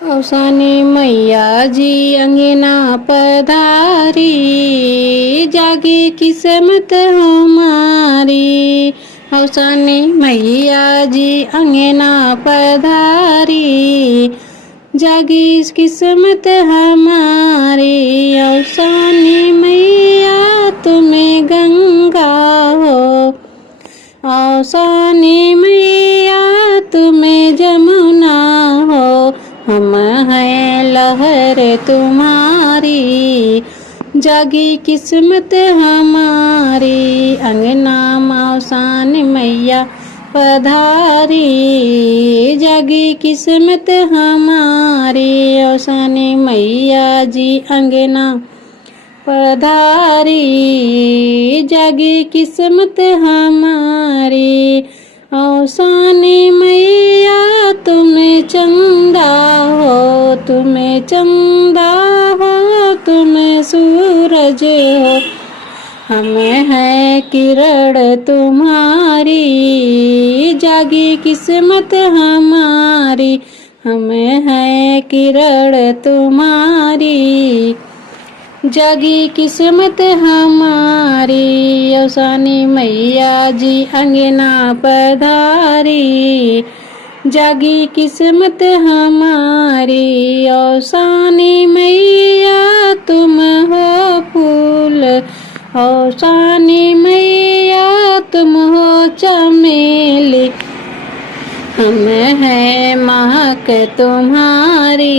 औसानी मैया जी अंगना पधारी, जागी किस्मत हमारी। औसानी मैया जी अंगना पधारी, जागी किस्मत हमारी। औसानी मैया तुम्हें गंगा हो, औसानी मैया तुम्हें जमुना हो। हम हैं लहर तुम्हारी, जागी किस्मत हमारी। अंगना औसानी मैया पधारी, जागी किस्मत हमारी। औसानी मैया जी अंगना पधारी, जागी किस्मत हमारी। औसानी मैया तुम्हें चंदा हो, तुम्हें चंदा हो, तुम्हें सूरज हो। हम हैं किरण तुम्हारी, जागी किस्मत हमारी। हम हैं किरण तुम्हारी, जागी किस्मत हमारी। औसानी मैया जी अंगना पधारी, जागी किस्मत हमारी। औसानी मैया तुम हो फूल, औसानी मैया तुम हो चमेली। हम हैं महक तुम्हारी,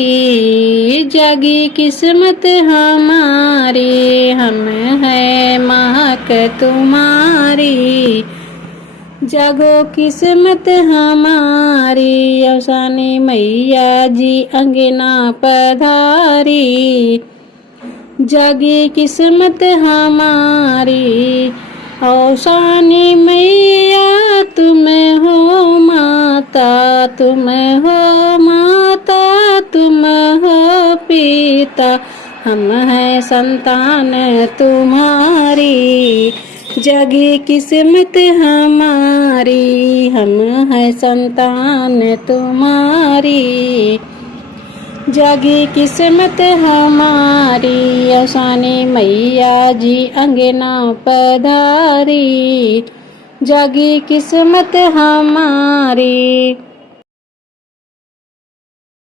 जागी किस्मत हमारी। हम हैं महक तुम्हारी, जागो किस्मत हमारी। औसानी मैया जी अंगना पधारी, जागी किस्मत हमारी। औसानी मैया तुम हो माता, तुम हो माता, तुम हो पिता। हम हैं संतान तुम्हारी, जागी किस्मत हमारी। हम हैं संतान तुम्हारी, जागी किस्मत हमारी। औसानी मैया जी अंगना पधारी, जागी किस्मत हमारी।